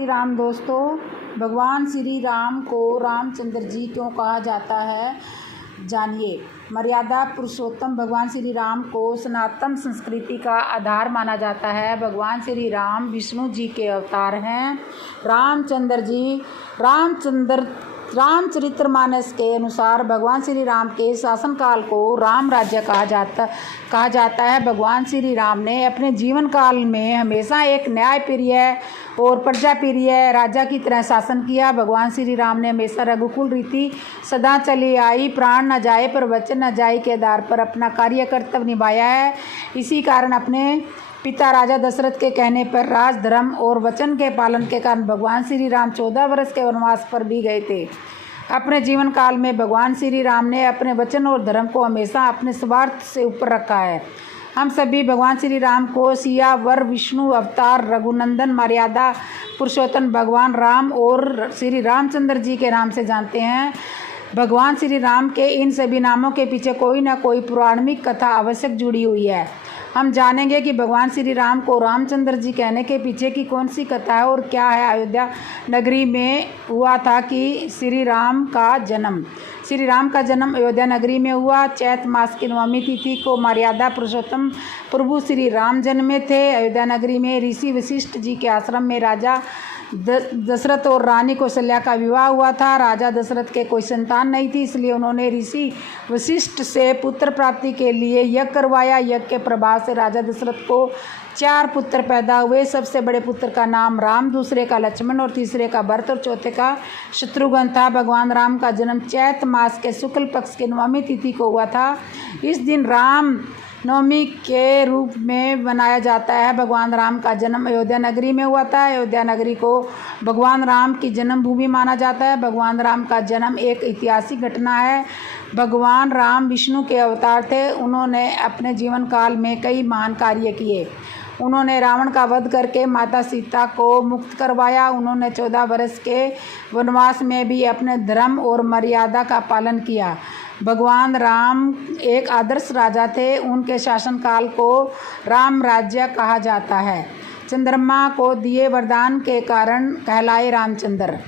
श्री राम दोस्तों, भगवान श्री राम को रामचंद्र जी क्यों कहा जाता है, जानिए। मर्यादा पुरुषोत्तम भगवान श्री राम को सनातन संस्कृति का आधार माना जाता है। भगवान श्री राम विष्णु जी के अवतार हैं। रामचंद्र जी रामचरितमानस के अनुसार भगवान श्री राम के शासनकाल को राम राज्य कहा जाता है। भगवान श्री राम ने अपने जीवन काल में हमेशा एक न्यायप्रिय और प्रजाप्रिय राजा की तरह शासन किया। भगवान श्री राम ने हमेशा रघुकुल रीति सदा चली आई, प्राण न जाए पर वचन न जाए के आधार पर अपना कार्य कर्तव्य निभाया है। इसी कारण अपने पिता राजा दशरथ के कहने पर राज धर्म और वचन के पालन के कारण भगवान श्री राम 14 वर्ष के वनवास पर भी गए थे। अपने जीवन काल में भगवान श्री राम ने अपने वचन और धर्म को हमेशा अपने स्वार्थ से ऊपर रखा है। हम सभी भगवान श्री राम को सिया वर विष्णु अवतार रघुनंदन मर्यादा पुरुषोत्तम भगवान राम और श्री रामचंद्र जी के नाम से जानते हैं। भगवान श्री राम के इन सभी नामों के पीछे कोई ना कोई पौराणिक कथा आवश्यक जुड़ी हुई है। हम जानेंगे कि भगवान श्री राम को रामचंद्र जी कहने के पीछे की कौन सी कथा है और क्या है। अयोध्या नगरी में हुआ था कि श्री राम का जन्म अयोध्या नगरी में हुआ। चैत मास की नवमी तिथि को मर्यादा पुरुषोत्तम प्रभु श्री राम जन्मे थे। अयोध्या नगरी में ऋषि वशिष्ठ जी के आश्रम में राजा दशरथ और रानी कौशल्या का विवाह हुआ था। राजा दशरथ के कोई संतान नहीं थी, इसलिए उन्होंने ऋषि वशिष्ठ से पुत्र प्राप्ति के लिए यज्ञ करवाया। यज्ञ के प्रभाव से राजा दशरथ को 4 पुत्र पैदा हुए। सबसे बड़े पुत्र का नाम राम, दूसरे का लक्ष्मण और तीसरे का भरत और चौथे का शत्रुघ्न था। भगवान राम का जन्म चैत मास के शुक्ल पक्ष की नवमी तिथि को हुआ था। इस दिन राम नवमी के रूप में मनाया जाता है। भगवान राम का जन्म अयोध्या नगरी में हुआ था। अयोध्या नगरी को भगवान राम की जन्मभूमि माना जाता है। भगवान राम का जन्म एक ऐतिहासिक घटना है। भगवान राम विष्णु के अवतार थे। उन्होंने अपने जीवन काल में कई महान कार्य किए। उन्होंने रावण का वध करके माता सीता को मुक्त करवाया। उन्होंने 14 वर्ष के वनवास में भी अपने धर्म और मर्यादा का पालन किया। भगवान राम एक आदर्श राजा थे। उनके शासनकाल को राम राज्य कहा जाता है। चंद्रमा को दिए वरदान के कारण कहलाए रामचंद्र।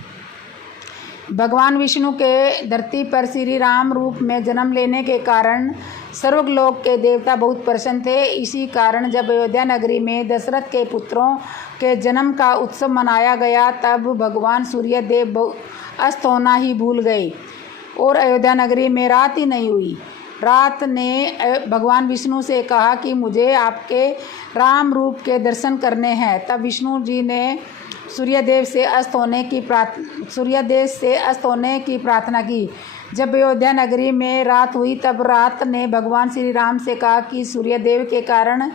भगवान विष्णु के धरती पर श्री राम रूप में जन्म लेने के कारण सर्वलोक के देवता बहुत प्रसन्न थे। इसी कारण जब अयोध्या नगरी में दशरथ के पुत्रों के जन्म का उत्सव मनाया गया, तब भगवान सूर्यदेव अस्त होना ही भूल गए और अयोध्या नगरी में रात ही नहीं हुई। रात ने भगवान विष्णु से कहा कि मुझे आपके राम रूप के दर्शन करने हैं। तब विष्णु जी ने सूर्यदेव से अस्त होने की प्रार्थना की। जब अयोध्या नगरी में रात हुई, तब रात ने भगवान श्री राम से कहा कि सूर्यदेव के कारण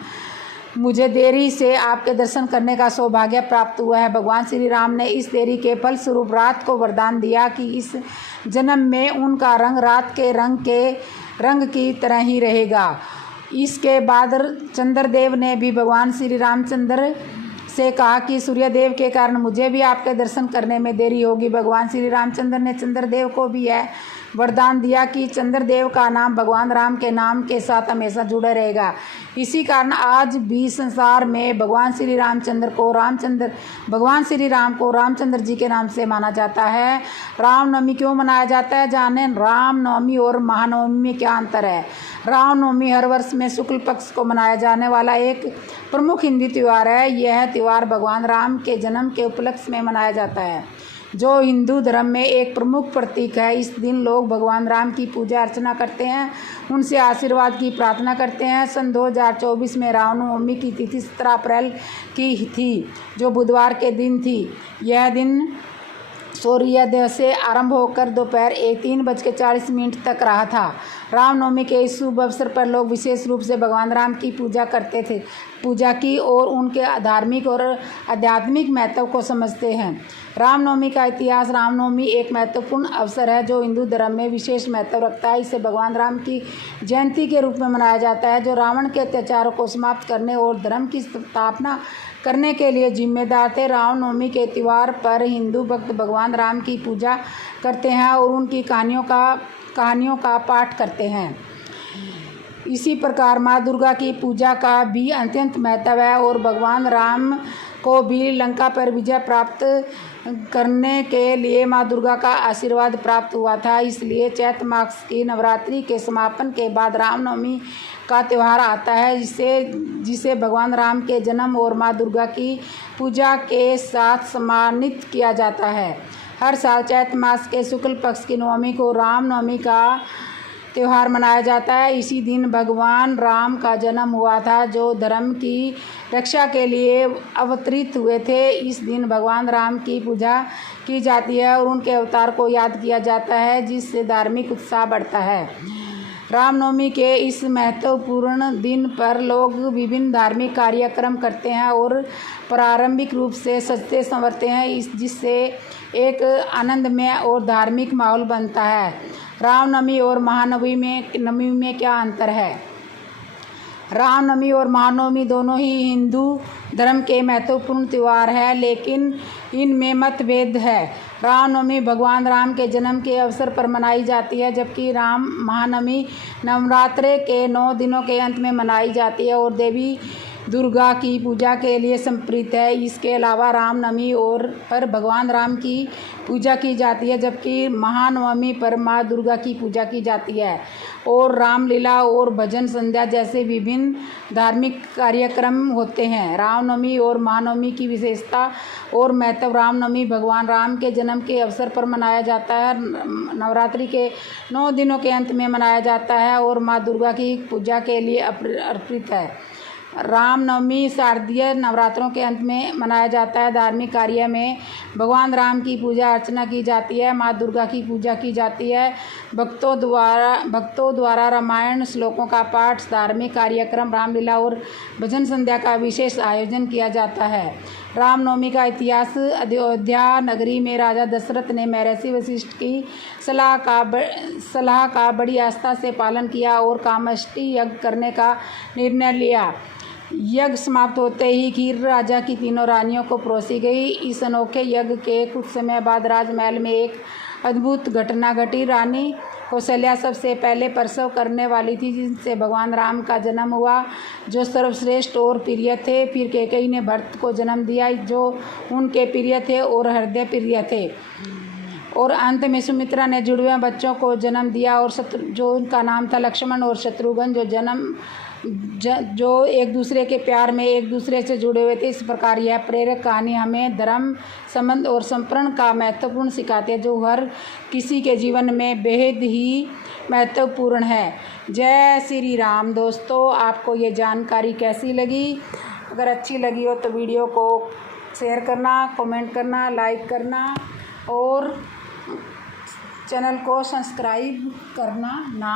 मुझे देरी से आपके दर्शन करने का सौभाग्य प्राप्त हुआ है। भगवान श्री राम ने इस देरी के फलस्वरूप रात को वरदान दिया कि इस जन्म में उनका रंग रात के रंग की तरह ही रहेगा। इसके बाद चंद्रदेव ने भी भगवान श्री रामचंद्र से कहा कि सूर्यदेव के कारण मुझे भी आपके दर्शन करने में देरी होगी। भगवान श्री रामचंद्र ने चंद्रदेव को भी यह वरदान दिया कि चंद्रदेव का नाम भगवान राम के नाम के साथ हमेशा जुड़ा रहेगा। इसी कारण आज भी संसार में भगवान श्री राम को रामचंद्र जी के नाम से माना जाता है। रामनवमी क्यों मनाया जाता है, जाने। रामनवमी और महानवमी में क्या अंतर है। रामनवमी हर वर्ष में शुक्ल पक्ष को मनाया जाने वाला एक प्रमुख हिंदी त्यौहार है। यह त्यौहार भगवान राम के जन्म के उपलक्ष्य में मनाया जाता है, जो हिंदू धर्म में एक प्रमुख प्रतीक है। इस दिन लोग भगवान राम की पूजा अर्चना करते हैं, उनसे आशीर्वाद की प्रार्थना करते हैं। सन 2024 में रामनवमी की तिथि 17 अप्रैल की थी, जो बुधवार के दिन थी। यह दिन सूर्योदय से आरंभ होकर दोपहर 3:40 तक रहा था। रामनवमी के इस शुभ अवसर पर लोग विशेष रूप से भगवान राम की पूजा की और उनके धार्मिक और आध्यात्मिक महत्व को समझते हैं। रामनवमी का इतिहास। रामनवमी एक महत्वपूर्ण अवसर है जो हिंदू धर्म में विशेष महत्व रखता है। इसे भगवान राम की जयंती के रूप में मनाया जाता है, जो रावण के अत्याचारों को समाप्त करने और धर्म की स्थापना करने के लिए जिम्मेदार थे। रामनवमी के त्यौहार पर हिंदू भक्त भगवान राम की पूजा करते हैं और उनकी कहानियों का पाठ करते हैं। इसी प्रकार माँ दुर्गा की पूजा का भी अत्यंत महत्व है और भगवान राम को भी लंका पर विजय प्राप्त करने के लिए माँ दुर्गा का आशीर्वाद प्राप्त हुआ था। इसलिए चैत्र मास की नवरात्रि के समापन के बाद रामनवमी का त्यौहार आता है, जिसे भगवान राम के जन्म और माँ दुर्गा की पूजा के साथ सम्मानित किया जाता है। हर साल चैत्र मास के शुक्ल पक्ष की नवमी को रामनवमी का त्यौहार मनाया जाता है। इसी दिन भगवान राम का जन्म हुआ था, जो धर्म की रक्षा के लिए अवतरित हुए थे। इस दिन भगवान राम की पूजा की जाती है और उनके अवतार को याद किया जाता है, जिससे धार्मिक उत्साह बढ़ता है। रामनवमी के इस महत्वपूर्ण दिन पर लोग विभिन्न धार्मिक कार्यक्रम करते हैं और प्रारंभिक रूप से सजते संवरते हैं, जिससे एक आनंदमय और धार्मिक माहौल बनता है। रामनवमी और महानवमी में क्या अंतर है? रामनवमी और महानवमी दोनों ही हिंदू धर्म के महत्वपूर्ण त्यौहार हैं, लेकिन इनमें मतभेद है। रामनवमी भगवान राम के जन्म के अवसर पर मनाई जाती है, जबकि महानवमी नवरात्रे के 9 दिनों के अंत में मनाई जाती है और देवी दुर्गा की पूजा के लिए समर्पित है। इसके अलावा रामनवमी पर भगवान राम की पूजा की जाती है, जबकि महानवमी पर माँ दुर्गा की पूजा की जाती है और रामलीला और भजन संध्या जैसे विभिन्न धार्मिक कार्यक्रम होते हैं। रामनवमी और महानवमी की विशेषता और महत्व। रामनवमी भगवान राम के जन्म के अवसर पर मनाया जाता है, नवरात्रि के 9 दिनों के अंत में मनाया जाता है और माँ दुर्गा की पूजा के लिए अर्पित है। रामनवमी शारदीय नवरात्रों के अंत में मनाया जाता है। धार्मिक कार्य में भगवान राम की पूजा अर्चना की जाती है, माँ दुर्गा की पूजा की जाती है। भक्तों द्वारा रामायण श्लोकों का पाठ, धार्मिक कार्यक्रम, रामलीला और भजन संध्या का विशेष आयोजन किया जाता है। रामनवमी का इतिहास। अयोध्या नगरी में राजा दशरथ ने महर्षि वशिष्ठ की सलाह का बड़ी आस्था से पालन किया और कामष्टि यज्ञ करने का निर्णय लिया। यज्ञ समाप्त होते ही खीर राजा की तीनों रानियों को परोसी गई। इस अनोखे यज्ञ के कुछ समय बाद राजमहल में एक अद्भुत घटना घटी। रानी कौशल्या सबसे पहले प्रसव करने वाली थी, जिनसे भगवान राम का जन्म हुआ, जो सर्वश्रेष्ठ और प्रिय थे। फिर कैकेयी ने भरत को जन्म दिया, जो उनके प्रिय थे और हृदय प्रिय थे। और अंत में सुमित्रा ने जुड़वे बच्चों को जन्म दिया और जो उनका नाम था लक्ष्मण और शत्रुघ्न, जो एक दूसरे के प्यार में एक दूसरे से जुड़े हुए थे। इस प्रकार यह प्रेरक कहानी हमें धर्म, संबंध और संप्रण का महत्वपूर्ण सिखाती है, जो हर किसी के जीवन में बेहद ही महत्वपूर्ण है। जय श्री राम। दोस्तों, आपको ये जानकारी कैसी लगी? अगर अच्छी लगी हो तो वीडियो को शेयर करना, कमेंट करना, लाइक करना और चैनल को सब्सक्राइब करना ना